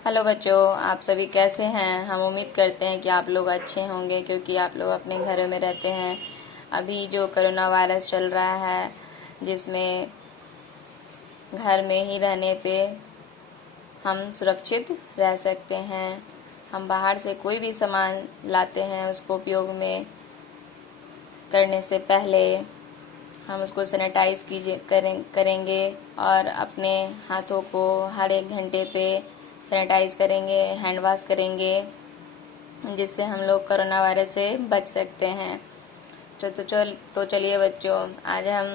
Hello बच्चों, आप सभी कैसे हैं। हम उम्मीद करते हैं कि आप लोग अच्छे होंगे क्योंकि आप लोग अपने घरों में रहते हैं। अभी जो कोरोना वायरस चल रहा है जिसमें घर में ही रहने पे हम सुरक्षित रह सकते हैं। हम बाहर से कोई भी सामान लाते हैं उसको उपयोग में करने से पहले हम उसको सैनिटाइज करेंगे और अपने हाथों को हर 1 घंटे पे सैनिटाइज करेंगे, हैंड वॉश करेंगे, जिससे हम लोग कोरोना वायरस से बच सकते हैं। तो चलिए बच्चों, आज हम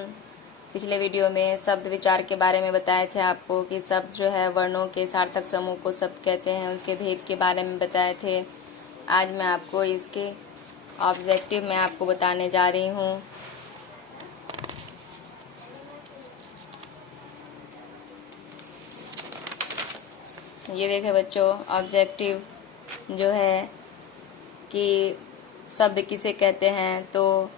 पिछले वीडियो में शब्द विचार के बारे में बताए थे आपको कि शब्द जो है वर्णों के सार्थक समूह को शब्द कहते हैं, उनके भेद के बारे में बताए थे। आज मैं आपको इसके ऑब्जेक्टिव में आपको बताने जा रही हूँ। ये देखें बच्चों, ऑब्जेक्टिव जो है कि शब्द किसे कहते हैं, तो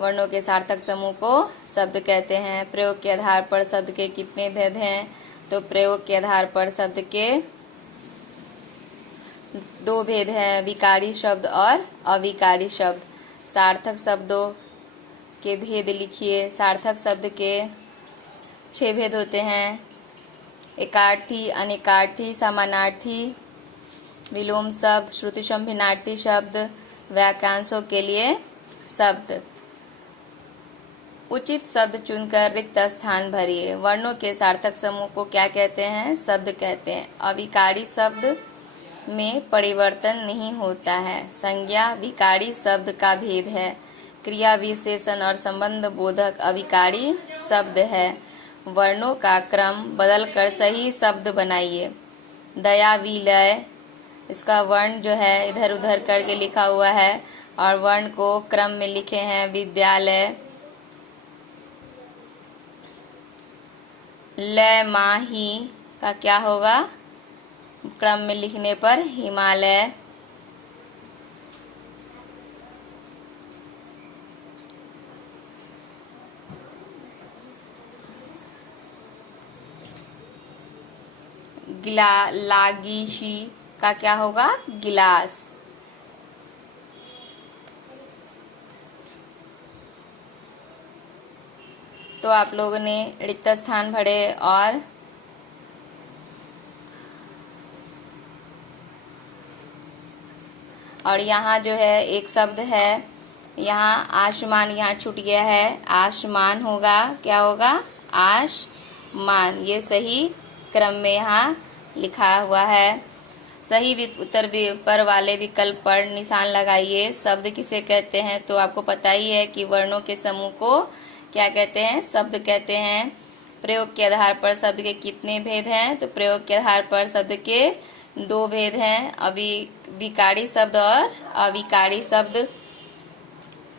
वर्णों के सार्थक समूह को शब्द कहते हैं। प्रयोग के आधार पर शब्द के कितने भेद हैं, तो प्रयोग के आधार पर शब्द के 2 भेद हैं, विकारी शब्द और अविकारी शब्द। सार्थक शब्दों के भेद लिखिए। सार्थक शब्द के 6 भेद होते हैं। एकार्थी, अनेकार्थी, समानार्थी, विलोम शब्द, श्रुति संभिन्नार्थी शब्द, वाक्यांशों के लिए शब्द। उचित शब्द चुनकर रिक्त स्थान भरिए। वर्णों के सार्थक समूह को क्या कहते हैं? शब्द कहते हैं। अविकारी शब्द में परिवर्तन नहीं होता है। संज्ञा विकारी शब्द का भेद है। क्रिया विशेषण और संबंध बोधक अविकारी शब्द है। वर्णों का क्रम बदलकर सही शब्द बनाइए। दया विलय, इसका वर्ण जो है इधर उधर करके लिखा हुआ है और वर्ण को क्रम में लिखे हैं। विद्यालय, लय माही का क्या होगा क्रम में लिखने पर? हिमालय। लागिशी का क्या होगा? गिलास। तो आप लोगों ने रिक्त स्थान भरे और यहाँ जो है एक शब्द है, यहाँ आसमान, यहाँ छूट गया है, आसमान होगा, क्या होगा? आसमान। ये सही क्रम में यहाँ लिखा हुआ है। सही उत्तर पर वाले विकल्प पर निशान लगाइए। शब्द किसे कहते हैं? तो आपको पता ही है कि वर्णों के समूह को क्या कहते हैं? शब्द कहते हैं। प्रयोग के आधार पर शब्द के कितने भेद हैं? तो प्रयोग के आधार पर शब्द के 2 भेद हैं, विकारी शब्द और अविकारी शब्द।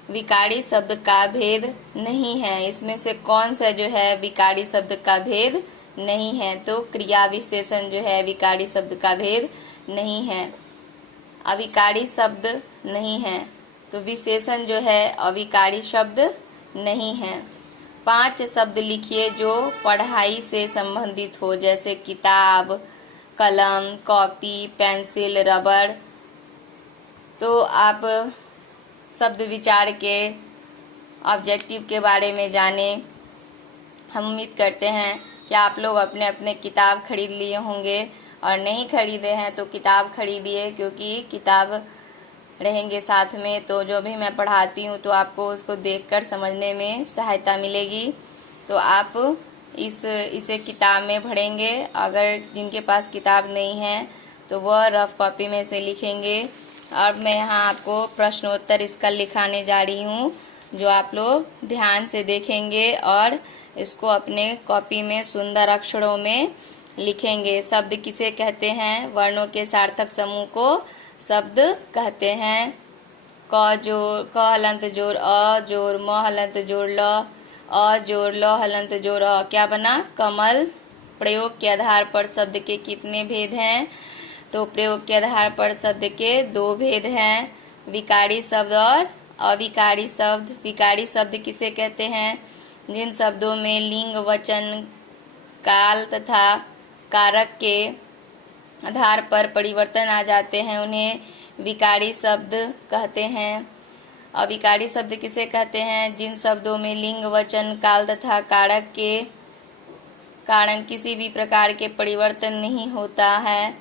विकारी शब्द का भेद नहीं है। इसमें से कौन सा जो है विकारी शब्द का भेद नहीं है? तो क्रिया विशेषण जो है विकारी शब्द का भेद नहीं है। अविकारी शब्द नहीं है तो विशेषण जो है अविकारी शब्द नहीं है। 5 शब्द लिखिए जो पढ़ाई से संबंधित हो, जैसे किताब, कलम, कॉपी, पेंसिल, रबर। तो आप शब्द विचार के ऑब्जेक्टिव के बारे में जाने। हम उम्मीद करते हैं कि आप लोग अपने अपने किताब खरीद लिए होंगे और नहीं खरीदे हैं तो किताब खरीदिए, क्योंकि किताब रहेंगे साथ में तो जो भी मैं पढ़ाती हूँ तो आपको उसको देखकर समझने में सहायता मिलेगी। तो आप इसे किताब में पढ़ेंगे। अगर जिनके पास किताब नहीं है तो वह रफ कॉपी में से लिखेंगे। और मैं यहाँ आपको प्रश्नोत्तर इसका लिखाने जा रही हूँ, जो आप लोग ध्यान से देखेंगे और इसको अपने कॉपी में सुंदर अक्षरों में लिखेंगे। शब्द किसे कहते हैं? वर्णों के सार्थक समूह को शब्द कहते हैं। क जोर, क हलंत जोर अ जोर, म हलंत जोर ल, अ जोर ल हलंत जोर अ, क्या बना? कमल। प्रयोग के आधार पर शब्द के कितने भेद हैं? तो प्रयोग के आधार पर शब्द के 2 भेद हैं, विकारी शब्द और अविकारी शब्द। विकारी शब्द किसे कहते हैं? जिन शब्दों में लिंग, वचन, काल तथा कारक के आधार पर परिवर्तन आ जाते हैं उन्हें विकारी शब्द कहते हैं। अविकारी शब्द किसे कहते हैं? जिन शब्दों में लिंग, वचन, काल तथा कारक के कारण किसी भी प्रकार के परिवर्तन नहीं होता है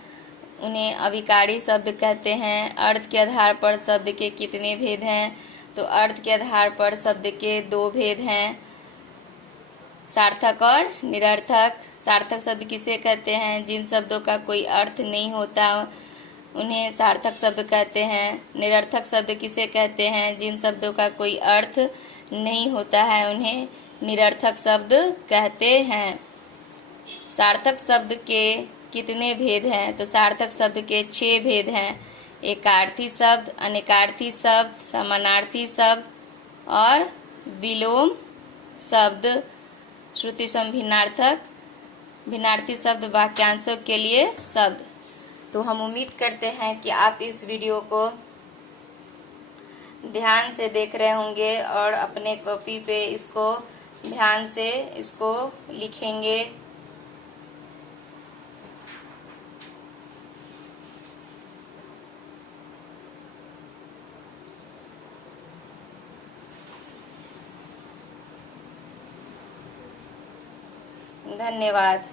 उन्हें अविकारी शब्द कहते हैं। अर्थ के आधार पर शब्द के कितने भेद हैं? तो अर्थ के आधार पर शब्द के 2 भेद हैं, सार्थक और निरर्थक। सार्थक शब्द किसे कहते हैं? जिन शब्दों का कोई अर्थ नहीं होता उन्हें सार्थक शब्द कहते हैं। निरर्थक शब्द किसे कहते हैं? जिन शब्दों का कोई अर्थ नहीं होता है उन्हें निरर्थक शब्द कहते हैं। सार्थक शब्द के कितने भेद हैं? तो सार्थक शब्द के 6 भेद हैं, एकार्थी शब्द, अनेकार्थी शब्द, समानार्थी शब्द और विलोम शब्द। श्रुति सम भिन्नार्थक, भिन्नार्थी शब्द वाक्यांशों के लिए शब्द। तो हम उम्मीद करते हैं कि आप इस वीडियो को ध्यान से देख रहे होंगे और अपने कॉपी पे इसको ध्यान से इसको लिखेंगे। धन्यवाद।